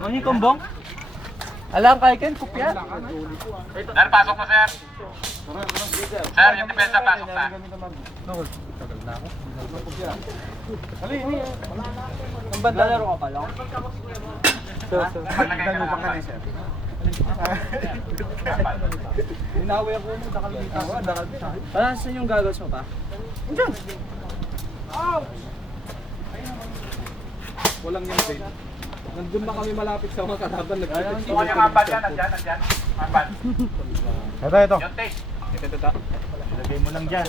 Ano yung kumbong? Alam kay Ken, kupya. Sir, pasok po, sir. Sir, yung depensa, pasok na. Tagal na ako. Ang banda laro ka pala. Maglagay ka na lang, sir. Inawi ako mo, dakalita ko. Para saan yung gagawin mo pa? Diyan. Walang yan, babe. Nandun na kami malapit sa mga kalaban. Kuha yung ambal yan, nandyan. Ambal. Ito. Yung taste. Ito. Ilagay mo lang dyan.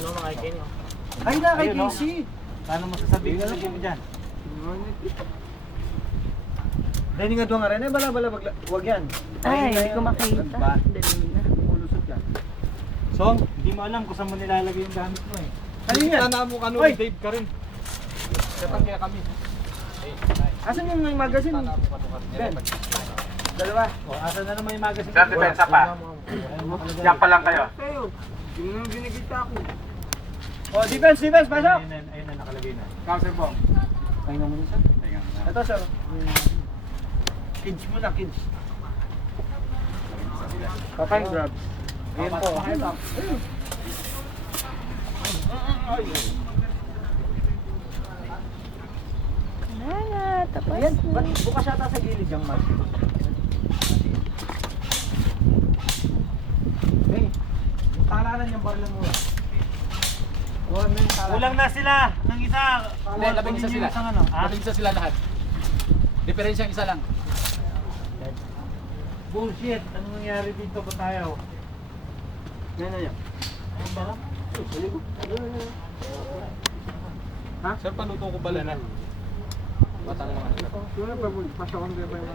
Ay na, kay Casey. Paano mo sasabihin na lagay mo dyan? Dahil nga doon nga rin, bala, wag yan. Ay, hindi ko makita. Dali na. Ulusot yan. Song, hindi mo alam kung saan mo nilalagay yung gamit mo eh. Kanina. Tana mo kano, Oy! Dave ka rin. Katang kaya kami. Asan yung magazine? Ben. Dalawa. O, asan na naman yung magazine? Sir, depensa pa. Diyan pa lang kayo. Yung nang binigita ko. Oh, defense, pasok! Ayun na, nakalagay na. Council Bong. Pahinga mo sir. Ito sir. Kids muna, kids. Papay grab. Ayan po. Wala na, tapos Ayan, na. ba't bukas yata sa gilid yung mag? Hey, yung talanan yung baril mo. Kulang na sila ng isa. Hindi, labing isa sila. Labing isa sila lahat. Diferensya isa lang. Bullshit. Anong nangyari dito ba tayo? Yan. Sir, paluto ko bala na. Batang mga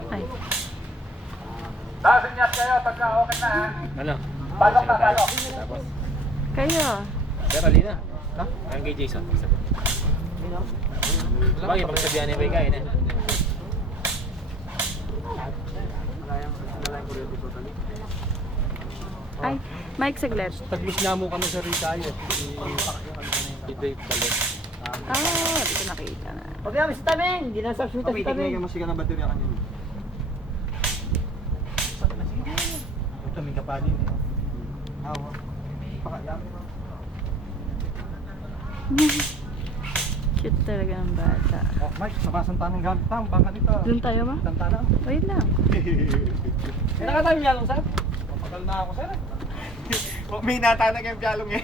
Ay, Sasinyas kayo pagka okay na, ha? Ano? Pasok na, pasok. kayo. Sir, alina. Ha? Ang kay Jason. Bakit pag sabihan niya ba kain eh? Ay, Mike saglit. Taglos nga mo kami sa Ritayo. I-Dave Balet. Ah, di ko nakita na. Huwag namin sa tabing! Hindi na sa shoot sa tabing. Masika ng baterya kanina. Ito, may kapanin eh. Hawa. Cute talaga ng bata. Oh, Mike, nakasanta ng gamit tam. Baka dito. Doon tayo ba? Santa na. Wait lang. Nakatayo niya lang sir? Matagal na ako, sir. May natanag yung piyalong eh.